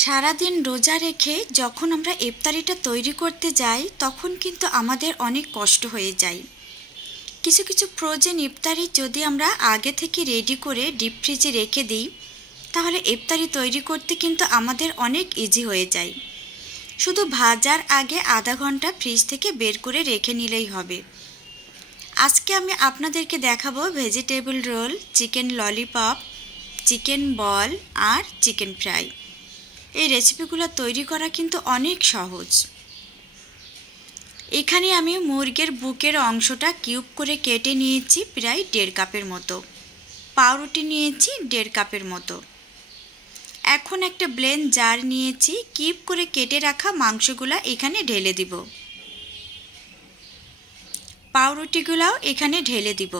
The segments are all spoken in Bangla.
সারাদিন রোজা রেখে যখন আমরা ইফতারিটা তৈরি করতে যাই তখন কিন্তু আমাদের অনেক কষ্ট হয়ে যায়। কিছু কিছু ফ্রোজেন ইফতারি যদি আমরা আগে থেকে রেডি করে ডিপ ফ্রিজে রেখে দিই তাহলে ইফতারি তৈরি করতে কিন্তু আমাদের অনেক ইজি হয়ে যায়। শুধু ভাজার আগে আধা ঘন্টা ফ্রিজ থেকে বের করে রেখে নিলেই হবে। আজকে আমি আপনাদেরকে দেখাবো vegetable roll, chicken lollipop, chicken ball আর চিকেন ফ্রাই। এই রেসিপিগুলো তৈরি করা কিন্তু অনেক সহজ। এখানে আমি মুরগির বুকের অংশটা কিউব করে কেটে নিয়েছি প্রায় 1.5 কাপের মতো। পাউরুটি নিয়েছি 1.5 কাপের মতো। এখন একটা ব্লেন্ড জার নিয়েছি, কিউব করে কেটে রাখা মাংসগুলো এখানে ঢেলে দিব। পাউরুটিগুলোও এখানে ঢেলে দিব।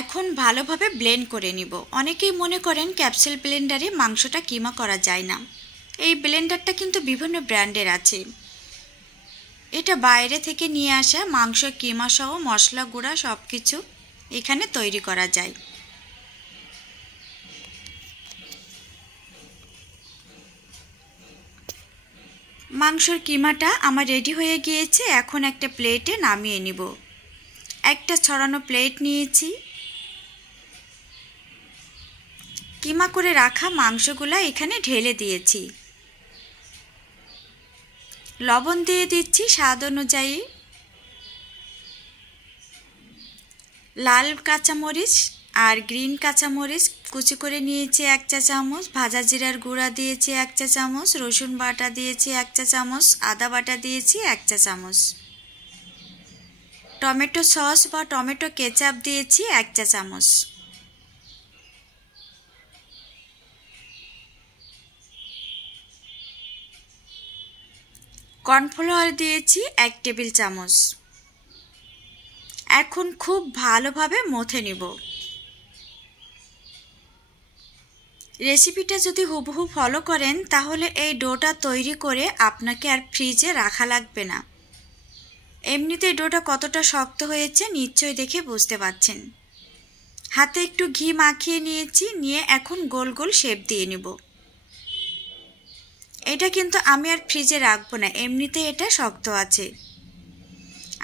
এখন ভালোভাবে ব্লেন্ড করে নিব। অনেকেই মনে করেন ক্যাপসুল ব্লেন্ডারে মাংসটা কিমা করা যায় না। এই ব্লেন্ডারটা কিন্তু বিভিন্ন ব্র্যান্ডের আছে। এটা বাইরে থেকে নিয়ে আসা, মাংস কিমা সহ মশলা গুঁড়া সব কিছু এখানে তৈরি করা যায়। মাংসর কিমাটা আমার রেডি হয়ে গিয়েছে। এখন একটা প্লেটে নামিয়ে নিব। একটা ছড়ানো প্লেট নিয়েছি। কিমা করে রাখা মাংসগুলা এখানে ঢেলে দিয়েছি। লবণ দিয়ে দিচ্ছি স্বাদ অনুযায়ী। লাল কাঁচামরিচ আর গ্রিন কাঁচামরিচ কুচি করে নিয়েছি 1 চা চামচ। ভাজা জিরার গুঁড়া দিয়েছি 1 চা চামচ। রসুন বাটা দিয়েছি 1 চা চামচ। আদা বাটা দিয়েছি 1 চা চামচ। টমেটো সস বা টমেটো কেচাপ দিয়েছি 1 চা চামচ। কর্নফ্লাওয়ার দিয়েছি 1 টেবিল চামচ। এখন খুব ভালোভাবে মথে নিব। রেসিপিটা যদি হুবহু ফলো করেন তাহলে এই ডোটা তৈরি করে আপনাকে আর ফ্রিজে রাখা লাগবে না। এমনিতেই ডোটা কতটা শক্ত হয়েছে নিশ্চয়ই দেখে বুঝতে পারছেন। হাতে একটু ঘি মাখিয়ে নিয়েছি, নিয়ে এখন গোল গোল শেপ দিয়ে নিব। এটা কিন্তু আমি আর ফ্রিজে রাখবো না, এমনিতেই এটা শক্ত আছে।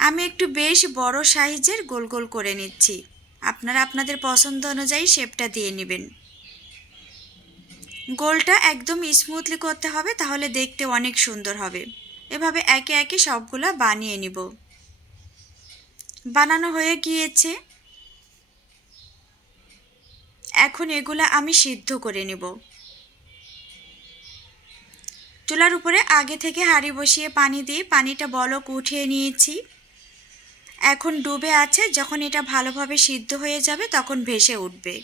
আমি একটু বেশ বড় সাইজের গোল গোল করে নিচ্ছি। আপনারা আপনাদের পছন্দ অনুযায়ী শেপটা দিয়ে নেবেন। গোলটা একদম স্মুথলি করতে হবে, তাহলে দেখতে অনেক সুন্দর হবে। এভাবে একে একে সবগুলা বানিয়ে নিব। বানানো হয়ে গিয়েছে। এখন এগুলা আমি সিদ্ধ করে নেব। চুলার উপরে আগে থেকে হাঁড়ি বসিয়ে পানি দিয়ে পানিটা বলক উঠিয়ে নিয়েছি। এখন ডুবে আছে, যখন এটা ভালোভাবে সিদ্ধ হয়ে যাবে তখন ভেসে উঠবে।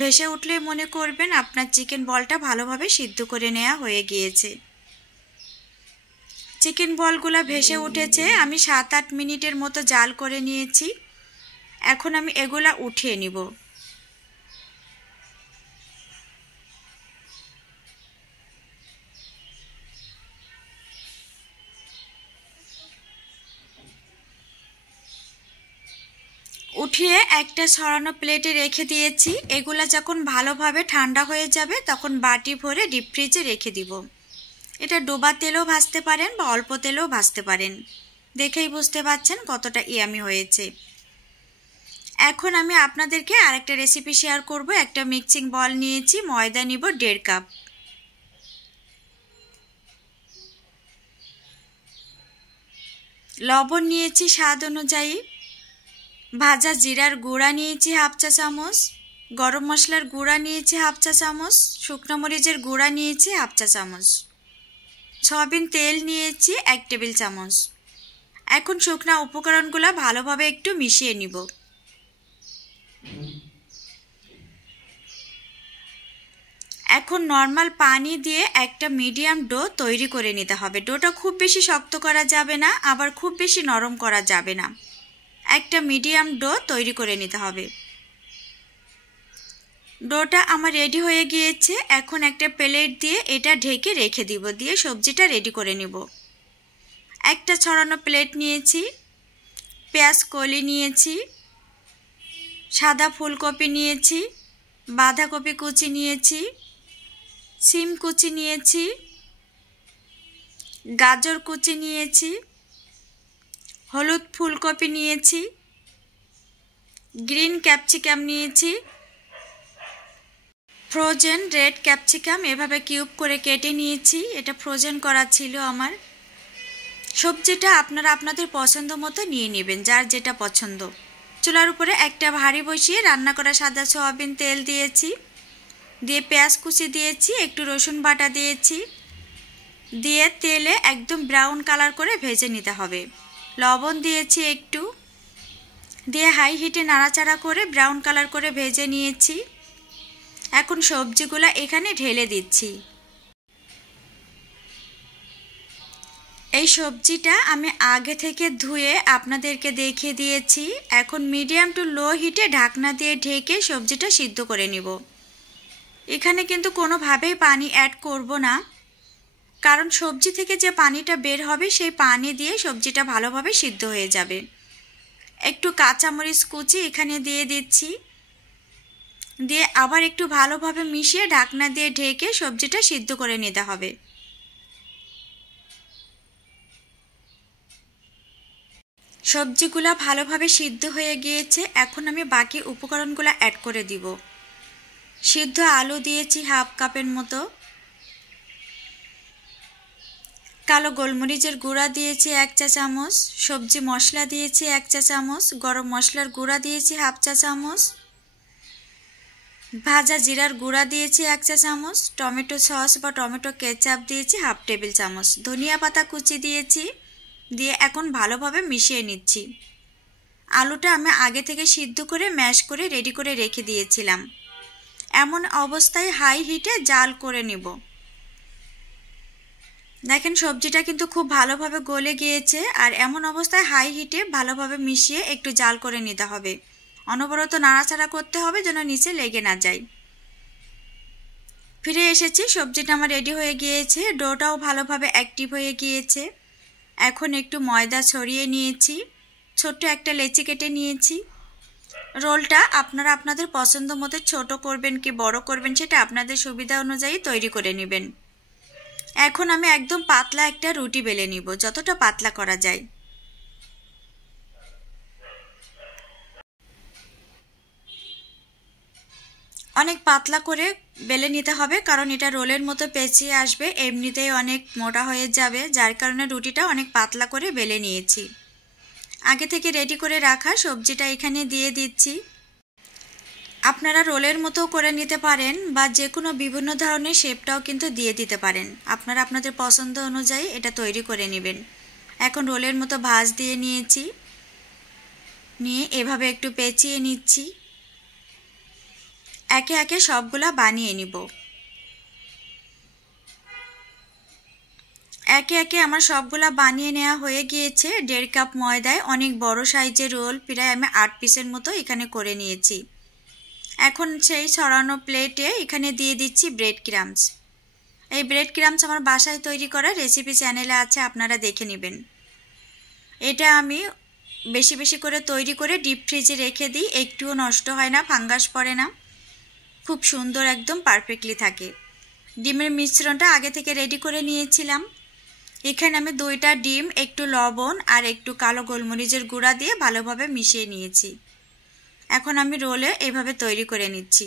ভেসে উঠলে মনে করবেন আপনার চিকেন বলটা ভালোভাবে সিদ্ধ করে নেওয়া হয়ে গিয়েছে। চিকেন বলগুলো ভেসে উঠেছে। আমি 7-8 মিনিটের মতো জাল করে নিয়েছি। এখন আমি এগুলা উঠিয়ে নিব। উঠিয়ে একটা ছড়ানো প্লেটে রেখে দিয়েছি। এগুলা যখন ভালোভাবে ঠান্ডা হয়ে যাবে তখন বাটি ভরে ডিপ ফ্রিজে রেখে দিব। এটা ডোবা তেলেও ভাজতে পারেন বা অল্প তেলেও ভাজতে পারেন। দেখেই বুঝতে পারছেন কতটা ইয়ামি হয়েছে। এখন আমি আপনাদেরকে আরেকটা রেসিপি শেয়ার করব। একটা মিক্সিং বল নিয়েছি, ময়দা নিব 1.5 কাপ। লবণ নিয়েছি স্বাদ অনুযায়ী। ভাজা জিরার গুঁড়া নিয়েছি 1/2 চা চামচ। গরম মশলার গুঁড়া নিয়েছি 1/2 চা চামচ। শুকনো মরিচের গুঁড়া নিয়েছি 1/2 চা চামচ। সয়াবিন তেল নিয়েছি 1 টেবিল চামচ। এখন শুকনা উপকরণগুলো ভালোভাবে একটু মিশিয়ে নিব। এখন নর্মাল পানি দিয়ে একটা মিডিয়াম ডো তৈরি করে নিতে হবে। ডোটা খুব বেশি শক্ত করা যাবে না, আবার খুব বেশি নরম করা যাবে না। একটা মিডিয়াম ডো তৈরি করে নিতে হবে। ডোটা আমার রেডি হয়ে গিয়েছে। এখন একটা প্লেট দিয়ে এটা ঢেকে রেখে দিব, দিয়ে সবজিটা রেডি করে নিব। একটা ছড়ানো প্লেট নিয়েছি, পেঁয়াজ কলি নিয়েছি, সাদা ফুলকপি নিয়েছি, বাঁধাকপি কুচি নিয়েছি, সিম কুচি নিয়েছি, গাজর কুচি নিয়েছি, হলুদ ফুলকপি নিয়েছি, গ্রিন ক্যাপসিকাম নিয়েছি, ফ্রোজেন রেড ক্যাপসিকাম এভাবে কিউব করে কেটে নিয়েছি। এটা ফ্রোজেন করা ছিল আমার। সবজিটা আপনারা আপনাদের পছন্দ মতো নিয়ে নেবেন, যার যেটা পছন্দ। চুলার উপরে একটা হাঁড়ি বসিয়ে রান্না করা সাদা সয়াবিন তেল দিয়েছি, দিয়ে পেঁয়াজ কুচি দিয়েছি, একটু রসুন বাটা দিয়েছি, দিয়ে তেলে একদম ব্রাউন কালার করে ভেজে নিতে হবে। লবণ দিয়েছি একটু, দিয়ে হাই হিটে নাড়াচাড়া করে ব্রাউন কালার করে ভেজে নিয়েছি। এখন সবজিগুলো এখানে ঢেলে দিচ্ছি। এই সবজিটা আমি আগে থেকে ধুয়ে আপনাদেরকে দেখিয়ে দিয়েছি। এখন মিডিয়াম টু লো হিটে ঢাকনা দিয়ে ঢেকে সবজিটা সিদ্ধ করে নিব। এখানে কিন্তু কোনোভাবেই পানি অ্যাড করব না, কারণ সবজি থেকে যে পানিটা বের হবে সেই পানি দিয়ে সবজিটা ভালোভাবে সিদ্ধ হয়ে যাবে। একটু কাঁচামরিচ কুচি এখানে দিয়ে দিচ্ছি, দিয়ে আবার একটু ভালোভাবে মিশিয়ে ঢাকনা দিয়ে ঢেকে সবজিটা সিদ্ধ করে নিতে হবে। সবজিগুলো ভালোভাবে সিদ্ধ হয়ে গিয়েছে। এখন আমি বাকি উপকরণগুলো অ্যাড করে দিব। সিদ্ধ আলু দিয়েছি হাফ কাপের মতো, কালো গোলমরিচের গুঁড়া দিয়েছি 1 চা চামচ, সবজি মশলা দিয়েছি 1 চা চামচ, গরম মশলার গুঁড়া দিয়েছি হাফ চা চামচ, ভাজা জিরার গুঁড়া দিয়েছি 1 চা চামচ, টমেটো সস বা টমেটো কেচাপ দিয়েছি হাফ টেবিল চামচ, ধনিয়া পাতা কুচি দিয়েছি, দিয়ে এখন ভালোভাবে মিশিয়ে নিচ্ছি। আলুটা আমি আগে থেকে সিদ্ধ করে ম্যাশ করে রেডি করে রেখে দিয়েছিলাম। এমন অবস্থায় হাই হিটে জাল করে নিব। দেখেন সবজিটা কিন্তু খুব ভালোভাবে গলে গিয়েছে, আর এমন অবস্থায় হাই হিটে ভালোভাবে মিশিয়ে একটু জাল করে নিতে হবে। অনবরত নাড়াচাড়া করতে হবে যেন নিচে লেগে না যায়। ফিরে এসেছি, সবজিটা আমার রেডি হয়ে গিয়েছে, ডোটাও ভালোভাবে অ্যাক্টিভ হয়ে গিয়েছে। এখন একটু ময়দা ছড়িয়ে নিয়েছি, ছোট্ট একটা লেচি কেটে নিয়েছি। রোলটা আপনারা আপনাদের পছন্দ মতো ছোট করবেন কি বড় করবেন সেটা আপনাদের সুবিধা অনুযায়ী তৈরি করে নেবেন। এখন আমি একদম পাতলা একটা রুটি বেলে নিব, যতটা পাতলা করা যায়। অনেক পাতলা করে বেলে নিতে হবে, কারণ এটা রোলের মতো পেঁচিয়ে আসবে, এমনিতেই অনেক মোটা হয়ে যাবে, যার কারণে রুটিটা অনেক পাতলা করে বেলে নিয়েছি। আগে থেকে রেডি করে রাখা সবজিটা এখানে দিয়ে দিচ্ছি। আপনারা রোলের মতো করে নিতে পারেন বা যে কোনো বিভিন্ন ধরনের শেপটাও কিন্তু দিয়ে দিতে পারেন। আপনারা আপনাদের পছন্দ অনুযায়ী এটা তৈরি করে নেবেন। এখন রোলের মতো ভাঁজ দিয়ে নিয়েছি, নিয়ে এভাবে একটু পেঁচিয়ে নিচ্ছি। একে একে সবগুলা বানিয়ে নিব। একে একে আমার সবগুলা বানিয়ে নেওয়া হয়ে গিয়েছে। 1.5 কাপ ময়দায় অনেক বড় সাইজের রোল প্রায় আমি 8 পিসের মতো এখানে করে নিয়েছি। এখন সেই ছড়ানো প্লেটে এখানে দিয়ে দিচ্ছি ব্রেড ক্রাম্বস। এই ব্রেড ক্রাম্বস আমার বাসায় তৈরি করা রেসিপি চ্যানেলে আছে, আপনারা দেখে নেবেন। এটা আমি বেশি বেশি করে তৈরি করে ডিপ ফ্রিজে রেখে দিই, একটুও নষ্ট হয় না, ফাঙ্গাস পড়ে না, খুব সুন্দর একদম পারফেক্টলি থাকে। ডিমের মিশ্রণটা আগে থেকে রেডি করে নিয়েছিলাম। এখানে আমি 2টা ডিম, একটু লবণ আর একটু কালো গোলমরিচের গুঁড়া দিয়ে ভালোভাবে মিশিয়ে নিয়েছি। এখন আমি রোলে এভাবে তৈরি করে নিচ্ছি।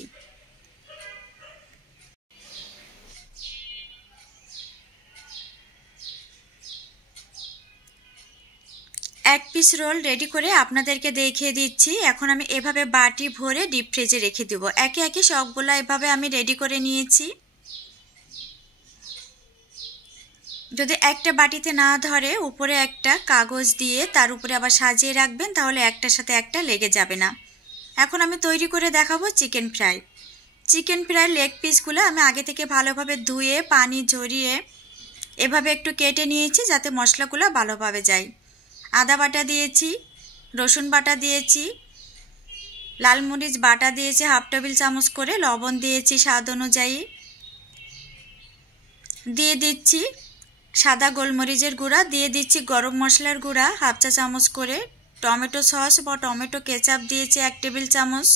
এক পিস রোল রেডি করে আপনাদেরকে দেখিয়ে দিচ্ছি। এখন আমি এভাবে বাটি ভরে ডিপ ফ্রিজে রেখে দেব। একে একে সবগুলো এভাবে আমি রেডি করে নিয়েছি। যদি একটা বাটিতে না ধরে উপরে একটা কাগজ দিয়ে তার উপরে আবার সাজিয়ে রাখবেন, তাহলে একটার সাথে একটা লেগে যাবে না। এখন আমি তৈরি করে দেখাবো chicken fry. Chicken fry leg পিসগুলো আমি আগে থেকে ভালোভাবে ধুয়ে পানি ঝরিয়ে এভাবে একটু কেটে নিয়েছি, যাতে মশলাগুলো ভালোভাবে যায়। আদা বাটা দিয়েছি, রসুন বাটা দিয়েছি, লাল মরিচ বাটা দিয়েছি হাফ টেবিল চামচ করে, লবণ দিয়েছি স্বাদ অনুযায়ী, দিয়ে দিচ্ছি সাদা গোলমরিচের গুঁড়া, দিয়ে দিচ্ছি গরম মশলার গুঁড়া হাফ চা চামচ করে, টমেটো সস বা টমেটো কেচাপ দিয়েছি 1 টেবিল চামচ।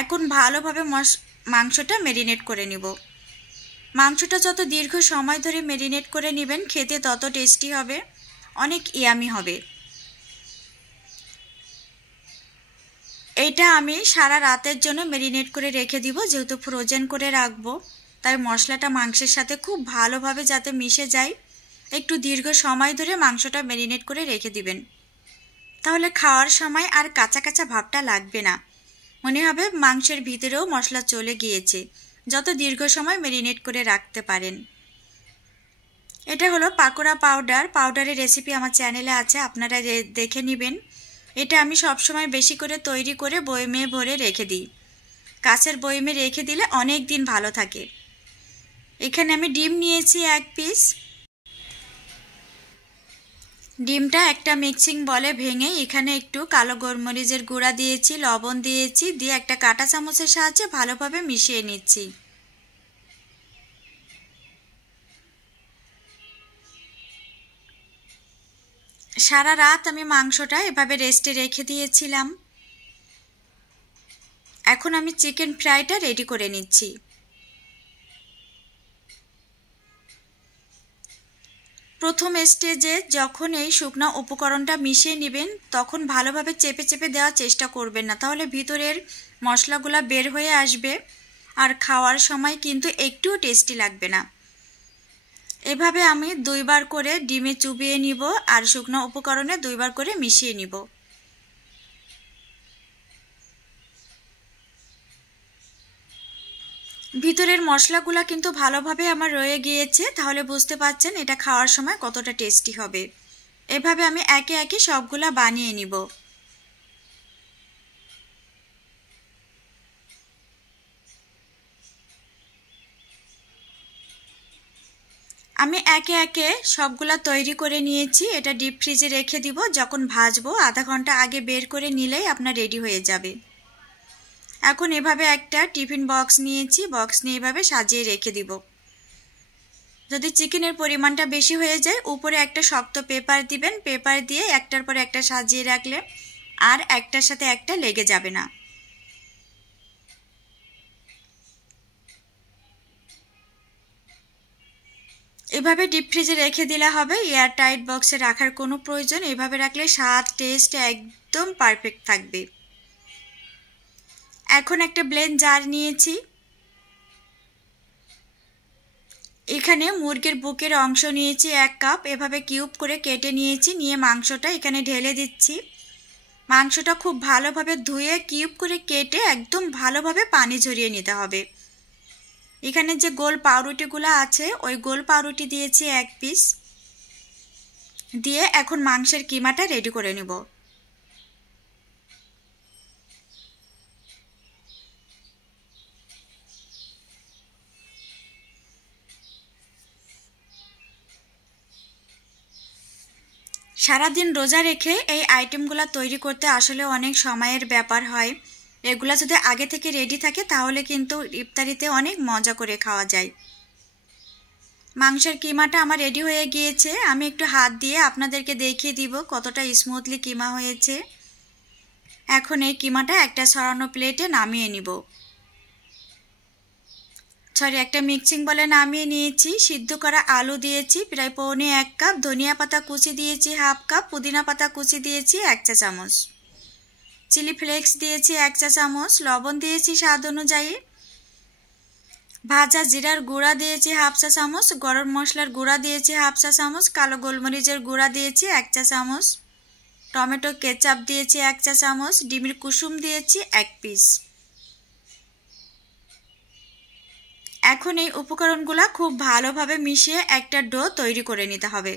এখন ভালোভাবে মাংসটা ম্যারিনেট করে নিব। মাংসটা যত দীর্ঘ সময় ধরে ম্যারিনেট করে নেবেন খেতে তত টেস্টি হবে, অনেক ইয়ামি হবে। এইটা আমি সারা রাতের জন্য ম্যারিনেট করে রেখে দিব, যেহেতু ফ্রোজেন করে রাখবো, তাই মশলাটা মাংসের সাথে খুব ভালোভাবে যাতে মিশে যায়, একটু দীর্ঘ সময় ধরে মাংসটা ম্যারিনেট করে রেখে দিবেন। তাহলে খাওয়ার সময় আর কাঁচা কাঁচা ভাবটা লাগবে না, মনে হবে মাংসের ভিতরেও মশলা চলে গিয়েছে, যত দীর্ঘ সময় ম্যারিনেট করে রাখতে পারেন। এটা হলো পাকোড়া পাউডার। পাউডারের রেসিপি আমার চ্যানেলে আছে, আপনারা দেখে নেবেন। এটা আমি সবসময় বেশি করে তৈরি করে বয়মে ভরে রেখে দিই। কাঁচের বয়মে রেখে দিলে অনেক দিন ভালো থাকে। এখানে আমি ডিম নিয়েছি 1 পিস। ডিমটা একটা মিক্সিং বলে ভেঙে এখানে একটু কালো গোলমরিচের গুঁড়া দিয়েছি, লবণ দিয়েছি, দিয়ে একটা কাঁটা চামচের সাহায্যে ভালোভাবে মিশিয়ে নিচ্ছি। সারা রাত আমি মাংসটা এভাবে রেস্টে রেখে দিয়েছিলাম। এখন আমি চিকেন ফ্রাইটা রেডি করে নিচ্ছি। প্রথম স্টেজে যখন এই শুকনো উপকরণটা মিশিয়ে নেবেন তখন ভালোভাবে চেপে চেপে দেওয়ার চেষ্টা করবেন না, তাহলে ভিতরের মশলাগুলো বের হয়ে আসবে আর খাওয়ার সময় কিন্তু একটুও টেস্টি লাগবে না। এভাবে আমি 2 বার করে ডিমে চুবিয়ে নিব আর শুকনো উপকরণে 2 বার করে মিশিয়ে নিব। ভিতরের মশলাগুলো কিন্তু ভালোভাবে আমার রয়ে গিয়েছে, তাহলে বুঝতে পারছেন এটা খাওয়ার সময় কতটা টেস্টি হবে। এভাবে আমি একে একে সবগুলা বানিয়ে নিব। আমি একে একে সবগুলা তৈরি করে নিয়েছি। এটা ডিপ ফ্রিজে রেখে দিব, যখন ভাজবো আধা ঘন্টা আগে বের করে নিলেই আপনার রেডি হয়ে যাবে। এখন এভাবে একটা টিফিন বক্স নিয়েছি, বক্স নিয়ে এভাবে সাজিয়ে রেখে দিব। যদি চিকেনের পরিমাণটা বেশি হয়ে যায় উপরে একটা শক্ত পেপার দিবেন, পেপার দিয়ে একটার পর একটা সাজিয়ে রাখলে আর একটার সাথে একটা লেগে যাবে না। এভাবে ডিপ ফ্রিজে রেখে দিলে হবে, এয়ার টাইট বক্সে রাখার কোনো প্রয়োজন। এভাবে রাখলে স্বাদ টেস্ট একদম পারফেক্ট থাকবে। এখন একটা ব্লেন্ড জার নিয়েছি, এখানে মুরগির বুকের অংশ নিয়েছি 1 কাপ, এভাবে কিউব করে কেটে নিয়েছি, নিয়ে মাংসটা এখানে ঢেলে দিচ্ছি। মাংসটা খুব ভালোভাবে ধুয়ে কিউব করে কেটে একদম ভালোভাবে পানি ঝরিয়ে নিতে হবে। এখানে যে গোল পাউরুটিগুলো আছে ওই গোল পাউরুটি দিয়েছি 1 পিস, দিয়ে এখন মাংসের কিমাটা রেডি করে নেব। সারাদিন রোজা রেখে এই আইটেমগুলো তৈরি করতে আসলে অনেক সময়ের ব্যাপার হয়। এগুলা যদি আগে থেকে রেডি থাকে তাহলে কিন্তু ইফতারিতে অনেক মজা করে খাওয়া যায়। মাংসের কিমাটা আমার রেডি হয়ে গিয়েছে, আমি একটু হাত দিয়ে আপনাদেরকে দেখিয়ে দিব কতটা স্মুথলি কিমা হয়েছে। এখন এই কিমাটা একটা ছড়ানো প্লেটে নামিয়ে নিব। একটা মিক্সিং বলে নামিয়ে নিয়েছি। সিদ্ধ করা আলু দিয়েছি প্রায় পৌনে 1 কাপ, ধনিয়া পাতা কুচি দিয়েছি হাফ কাপ, পুদিনা পাতা কুচি দিয়েছি 1 চা চামচ, চিলি ফ্লেক্স দিয়েছি 1 চা চামচ, লবণ দিয়েছি স্বাদ অনুযায়ী, ভাজা জিরার গুঁড়া দিয়েছি হাফ চা চামচ, গরম মশলার গুঁড়া দিয়েছি হাফ চা চামচ, কালো গোলমরিচের গুঁড়া দিয়েছি 1 চা চামচ, টমেটো কেচাপ দিয়েছি 1 চা চামচ, ডিমের কুসুম দিয়েছি 1 পিস। এখন এই উপকরণগুলো খুব ভালোভাবে মিশিয়ে একটা ডো তৈরি করে নিতে হবে।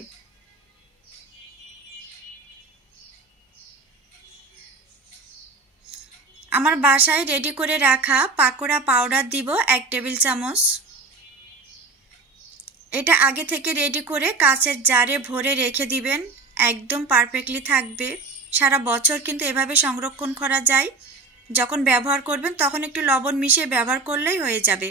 আমার বাসায় রেডি করে রাখা পাকোড়া পাউডার দিব 1 টেবিল চামচ। এটা আগে থেকে রেডি করে কাচের জারে ভরে রেখে দিবেন, একদম পারফেক্টলি থাকবে, সারা বছর কিন্তু এভাবে সংরক্ষণ করা যায়। যখন ব্যবহার করবেন তখন একটু লবণ মিশিয়ে ব্যবহার করলেই হয়ে যাবে।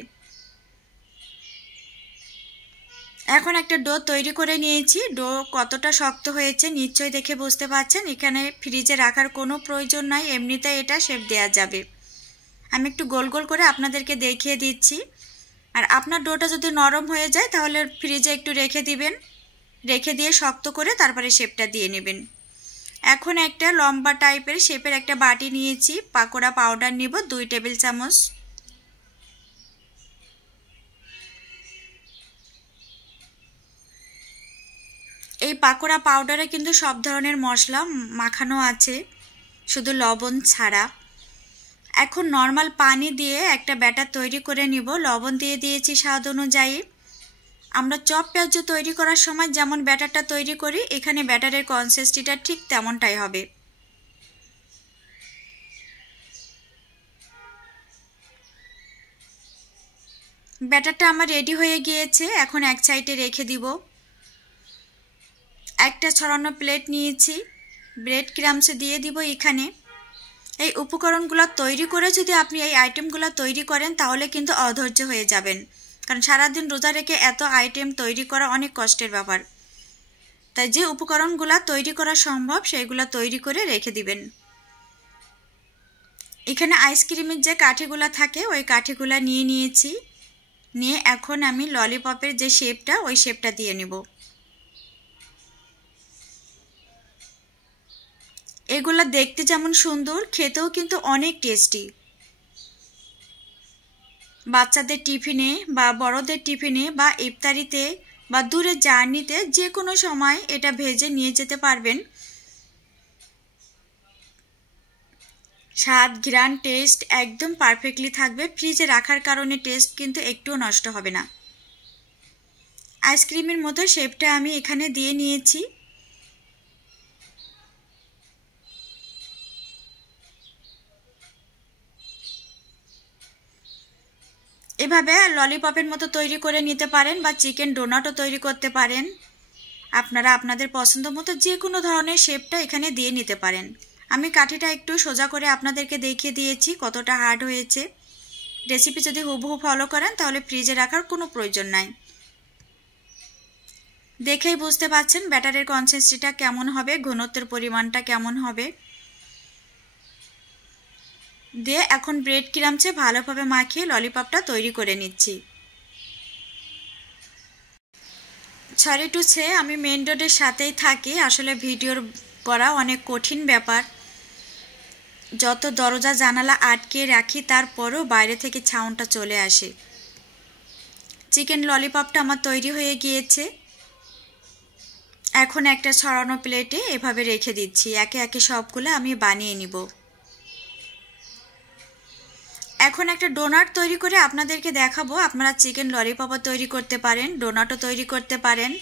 এখন একটা ডো তৈরি করে নিয়েছি। ডো কতটা শক্ত হয়েছে নিশ্চয়ই দেখে বুঝতে পারছেন। এখানে ফ্রিজে রাখার কোনো প্রয়োজন নাই, এমনিতে এটা শেপ দেওয়া যাবে। আমি একটু গোল গোল করে আপনাদেরকে দেখিয়ে দিচ্ছি। আর আপনার ডোটা যদি নরম হয়ে যায় তাহলে ফ্রিজে একটু রেখে দিবেন, রেখে দিয়ে শক্ত করে তারপরে শেপটা দিয়ে নেবেন। এখন একটা লম্বা টাইপের শেপের একটা বাটি নিয়েছি। পাকোড়া পাউডার নিব 2 টেবিল চামচ। এই পাকোড়া পাউডারে কিন্তু সব ধরনের মশলা মাখানো আছে, শুধু লবণ ছাড়া। এখন নর্মাল পানি দিয়ে একটা ব্যাটার তৈরি করে নিব। লবণ দিয়ে দিয়েছি স্বাদ অনুযায়ী। আমরা চপ পেঁয়াজ তৈরি করার সময় যেমন ব্যাটারটা তৈরি করি, এখানে ব্যাটারের কনসিস্টেন্সিটা ঠিক তেমনটাই হবে। ব্যাটারটা আমার রেডি হয়ে গিয়েছে। এখন এক সাইডে রেখে দিব। একটা ছড়ানো প্লেট নিয়েছি, ব্রেড ক্রাম্বস দিয়ে দিব এখানে। এই উপকরণগুলো তৈরি করে যদি আপনি এই আইটেমগুলো তৈরি করেন তাহলে কিন্তু অধৈর্য হয়ে যাবেন, কারণ সারাদিন রোজা রেখে এত আইটেম তৈরি করা অনেক কষ্টের ব্যাপার। তাই যে উপকরণগুলো তৈরি করা সম্ভব সেইগুলো তৈরি করে রেখে দিবেন। এখানে আইসক্রিমের যে কাঠিগুলো থাকে ওই কাঠিগুলো নিয়ে নিয়েছি। নিয়ে এখন আমি ললিপপের যে শেপটা ওই শেপটা দিয়ে নেব। এগুলো দেখতে যেমন সুন্দর, খেতেও কিন্তু অনেক টেস্টি। বাচ্চাদের টিফিনে বা বড়দের টিফিনে বা ইফতারিতে বা দূরের জার্নিতে যে কোনো সময় এটা ভেজে নিয়ে যেতে পারবেন। স্বাদ, ঘ্রাণ, টেস্ট একদম পারফেক্টলি থাকবে। ফ্রিজে রাখার কারণে টেস্ট কিন্তু একটুও নষ্ট হবে না। আইসক্রিমের মতো শেপটা আমি এখানে দিয়ে নিয়েছি। এভাবে ললিপপের মতো তৈরি করে নিতে পারেন বা চিকেন ডোনাটও তৈরি করতে পারেন। আপনারা আপনাদের পছন্দ মতো যে কোনো ধরনের শেপটা এখানে দিয়ে নিতে পারেন। আমি কাঠিটা একটু সোজা করে আপনাদেরকে দেখিয়ে দিয়েছি কতটা হার্ড হয়েছে। রেসিপি যদি হুবহু ফলো করেন তাহলে ফ্রিজে রাখার কোনো প্রয়োজন নাই। দেখেই বুঝতে পারছেন ব্যাটারের কনসিস্টেন্সিটা কেমন হবে, ঘনত্বের পরিমাণটা কেমন হবে। দিয়ে এখন ব্রেড ক্রাম্বসে ভালোভাবে মাখিয়ে ললিপপটা তৈরি করে নিচ্ছি। সরি টু সে, আমি মেন রোডের সাথেই থাকি। আসলে ভিডিওর করা অনেক কঠিন ব্যাপার। যত দরজা জানালা আটকে রাখি তারপরও বাইরে থেকে সাউন্ডটা চলে আসে। চিকেন ললিপপটা আমার তৈরি হয়ে গিয়েছে। এখন একটা ছড়ানো প্লেটে এভাবে রেখে দিচ্ছি। একে একে সবগুলো আমি বানিয়ে নিব। এখন একটা ডোনাট তৈরি করে আপনাদেরকে দেখাবো। আপনারা চিকেন ললিপপও তৈরি করতে পারেন, ডোনাটও তৈরি করতে পারেন,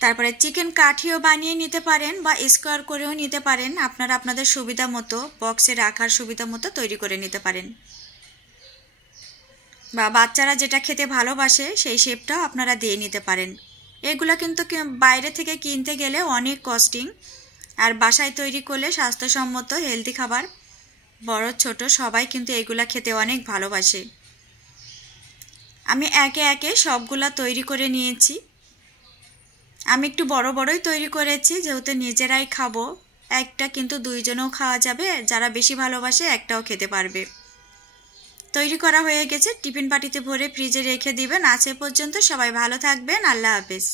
তারপরে চিকেন কাঠিও বানিয়ে নিতে পারেন বা স্কোয়ার করেও নিতে পারেন। আপনারা আপনাদের সুবিধা মতো বক্সে রাখার সুবিধা মতো তৈরি করে নিতে পারেন, বা বাচ্চারা যেটা খেতে ভালোবাসে সেই শেপটাও আপনারা দিয়ে নিতে পারেন। এগুলো কিন্তু বাইরে থেকে কিনতে গেলে অনেক কস্টিং, আর বাসায় তৈরি করলে স্বাস্থ্যসম্মত হেলদি খাবার। বড় ছোট সবাই কিন্তু এগুলা খেতে অনেক ভালোবাসে। আমি একে একে সবগুলা তৈরি করে নিয়েছি। আমি একটু বড় বড়ই তৈরি করেছি যেহেতু নিজেরাই খাবো। একটা কিন্তু দুইজনেও খাওয়া যাবে, যারা বেশি ভালোবাসে একটাও খেতে পারবে। তৈরি করা হয়ে গেছে। টিফিন বাটিতে ভরে ফ্রিজে রেখে দিবেন। আজ এ পর্যন্ত। সবাই ভালো থাকবেন। আল্লাহ হাফেজ।